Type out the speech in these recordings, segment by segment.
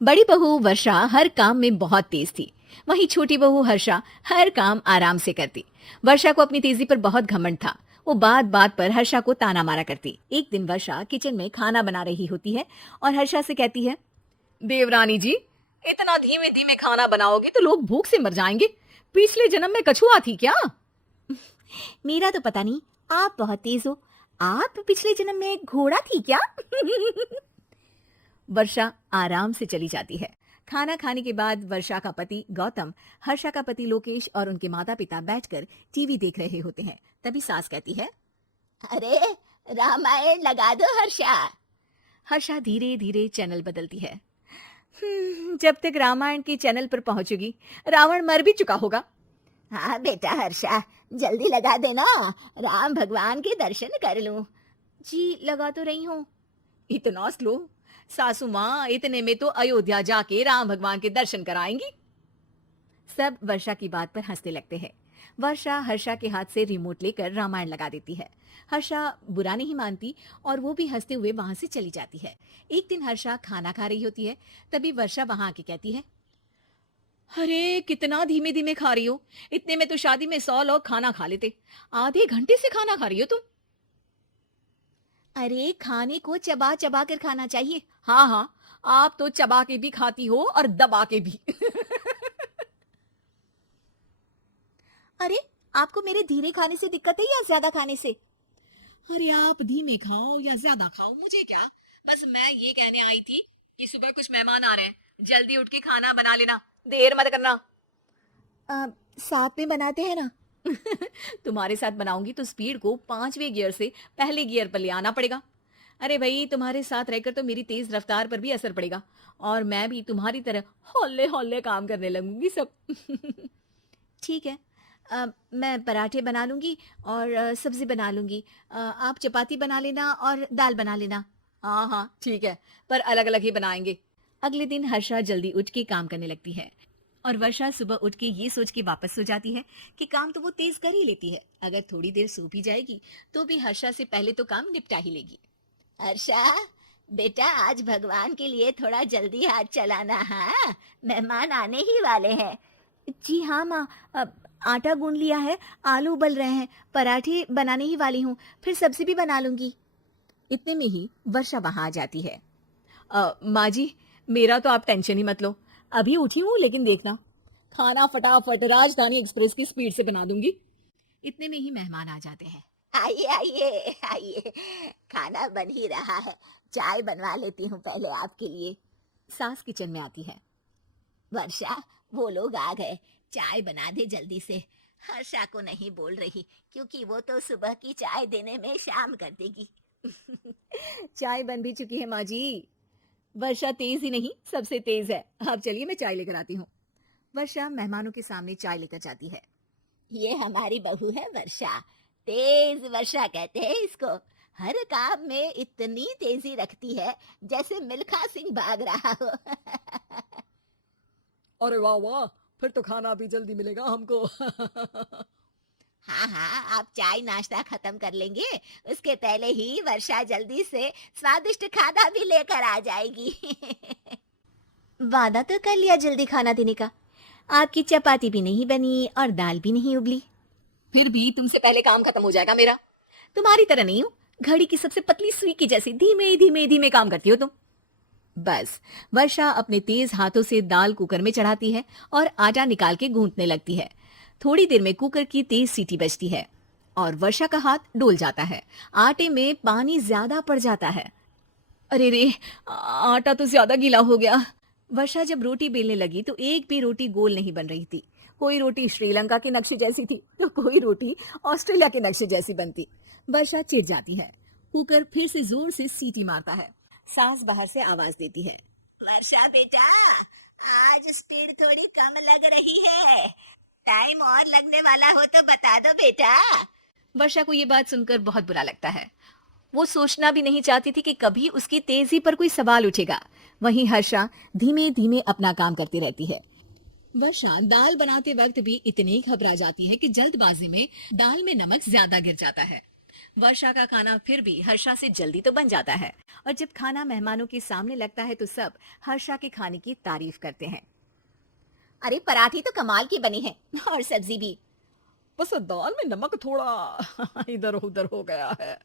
बड़ी बहू वर्षा हर काम में बहुत तेज थी। वहीं छोटी बहू हर्षा हर काम आराम से करती। वर्षा को अपनी तेजी पर बहुत घमंड था। वो बात बात पर हर्षा को ताना मारा करती। एक दिन वर्षा किचन में खाना बना रही होती है और हर्षा से कहती है, देवरानी जी, इतना धीमे धीमे खाना बनाओगे तो लोग भूख से मर जाएंगे। पिछले जन्म में कछुआ थी क्या? मेरा तो पता नहीं, आप बहुत तेज हो। आप पिछले जन्म में घोड़ा थी क्या? वर्षा आराम से चली जाती है। खाना खाने के बाद वर्षा का पति गौतम, हर्षा का पति लोकेश और उनके माता पिता बैठकर टीवी देख रहे होते हैं। तभी सास कहती है, अरे रामायण लगा दो हर्षा। हर्षा धीरे धीरे चैनल बदलती है। जब तक रामायण के चैनल पर पहुंचेगी रावण मर भी चुका होगा। हाँ बेटा हर्षा, जल्दी लगा देना, राम भगवान के दर्शन कर लूं। जी लगा तो रही हूँ। इतना स्लो? सासू माँ, इतने में तो अयोध्या जाके राम भगवान के दर्शन कराएंगी। सब वर्षा की बात पर हंसने लगते हैं। वर्षा हर्षा के हाथ से रिमोट लेकर रामायण लगा देती है। हर्षा बुरा नहीं मानती और वो भी हंसते हुए वहां से चली जाती है। एक दिन हर्षा खाना खा रही होती है, तभी वर्षा वहां आके कहती है, अरे कितना धीमे धीमे खा रही हो, इतने में तो शादी में 100 लोग खाना खा लेते। आधे घंटे से खाना खा रही हो तुम। अरे खाने को चबा चबा कर खाना चाहिए। हाँ हाँ, आप तो चबा के भी खाती हो और दबा के भी। अरे आपको मेरे धीरे खाने से दिक्कत है या ज्यादा खाने से? अरे आप धीमे खाओ या ज्यादा खाओ मुझे क्या, बस मैं ये कहने आई थी कि सुबह कुछ मेहमान आ रहे हैं, जल्दी उठ के खाना बना लेना, देर मत करना। साथ में बनाते हैं ना। तुम्हारे साथ बनाऊंगी तो स्पीड को 5वें गियर से पहले गियर पर ले आना पड़ेगा। अरे भाई, तुम्हारे साथ रहकर तो मेरी तेज रफ्तार पर भी असर पड़ेगा और मैं भी तुम्हारी तरह हौले हौले काम करने लगूंगी सब। ठीक है, मैं पराठे बना लूंगी और सब्जी बना लूंगी। आप चपाती बना लेना और दाल बना लेना। हाँ हाँ ठीक है, पर अलग अलग ही बनाएंगे। अगले दिन हर्षा जल्दी उठ के काम करने लगती है और वर्षा सुबह उठ के ये सोच के वापस सो जाती है कि काम तो वो तेज कर ही लेती है, अगर थोड़ी देर सो भी जाएगी तो भी हर्षा से पहले तो काम निपटा ही लेगी। हर्षा बेटा, आज भगवान के लिए थोड़ा जल्दी हाथ चलाना। हाँ, मेहमान आने ही वाले हैं। जी हाँ माँ, आटा गूंद लिया है, आलू उबल रहे हैं, पराठे बनाने ही वाली हूँ, फिर सब्जी भी बना लूंगी। इतने में ही वर्षा वहां आ जाती है। माँ जी, मेरा तो आप टेंशन ही मत लो, अभी उठी हूँ, लेकिन देखना खाना फटाफट राजधानी एक्सप्रेस की स्पीड से बना दूंगी। इतने में ही मेहमान आ जाते हैं। आइए आइए आइए, खाना बन ही रहा है, चाय बनवा लेती हूँ पहले आपके लिए। सास किचन में आती है। वर्षा, वो लोग आ गए, चाय बना दे जल्दी से। हर्षा को नहीं बोल रही क्योंकि वो तो सुबह की चाय देने में शाम कर देगी। चाय बन भी चुकी है माँ जी। वर्षा तेज ही नहीं, सबसे तेज है। आप चलिए, मैं चाय लेकर आती हूँ। वर्षा मेहमानों के सामने चाय लेकर जाती है। ये हमारी बहू है वर्षा, तेज वर्षा कहते हैं इसको। हर काम में इतनी तेजी रखती है जैसे मिल्खा सिंह भाग रहा हो। अरे वाह वाह, फिर तो खाना भी जल्दी मिलेगा हमको। हाँ हाँ, आप चाय नाश्ता खत्म कर लेंगे, उसके पहले ही वर्षा जल्दी से स्वादिष्ट खाना भी लेकर आ जाएगी। वादा तो कर लिया जल्दी खाना देने का, आपकी चपाती भी नहीं बनी और दाल भी नहीं उबली। फिर भी तुमसे पहले काम खत्म हो जाएगा मेरा। तुम्हारी तरह नहीं हूँ, घड़ी की सबसे पतली सुई की जैसी धीमे धीमे धीमे काम करती हो तुम। बस वर्षा अपने तेज हाथों से दाल कुकर में चढ़ाती है और आटा निकाल के गूंथने लगती है। थोड़ी देर में कुकर की तेज सीटी बजती है और वर्षा का हाथ डोल जाता है। आटे में पानी ज्यादा पड़ जाता है। अरे रे, आटा तो ज्यादा गीला हो गया। वर्षा जब रोटी बेलने लगी तो एक भी रोटी गोल नहीं बन रही थी। कोई रोटी श्रीलंका के नक्शे जैसी थी तो कोई रोटी ऑस्ट्रेलिया के नक्शे जैसी बनती। वर्षा चिढ़ जाती है। कुकर फिर से जोर से सीटी मारता है। सास बाहर से आवाज देती है, वर्षा बेटा, आज स्पीड थोड़ी कम लग रही है, टाइम और लगने वाला हो तो बता दो बेटा। वर्षा को ये बात सुनकर बहुत बुरा लगता है। वो सोचना भी नहीं चाहती थी कि कभी उसकी तेजी पर कोई सवाल उठेगा। वहीं हर्षा धीमे धीमे अपना काम करती रहती है। वर्षा दाल बनाते वक्त भी इतनी घबरा जाती है कि जल्दबाजी में दाल में नमक ज्यादा गिर जाता है। वर्षा का खाना फिर भी हर्षा से जल्दी तो बन जाता है और जब खाना मेहमानों के सामने लगता है तो सब हर्षा के खाने की तारीफ करते हैं। अरे पराठे तो कमाल के बने हैं और सब्जी भी। बस दाल में नमक थोड़ा इधर उधर हो गया है।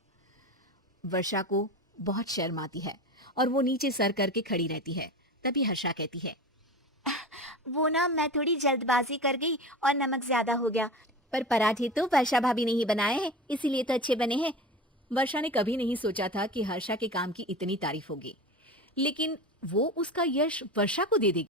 वर्षा को बहुत शर्म आती है और वो नीचे सर करके खड़ी रहती है। तभी हर्षा कहती है, वो ना मैं थोड़ी जल्दबाजी कर गई और नमक ज्यादा हो गया, पर पराठे तो वर्षा भाभी ने ही बनाए हैं, इसीलिए तो अच्छे बने हैं। वर्षा ने कभी नहीं सोचा था कि हर्षा के काम की इतनी तारीफ होगी, लेकिन वो उसका यश वर्षा को दे देगी।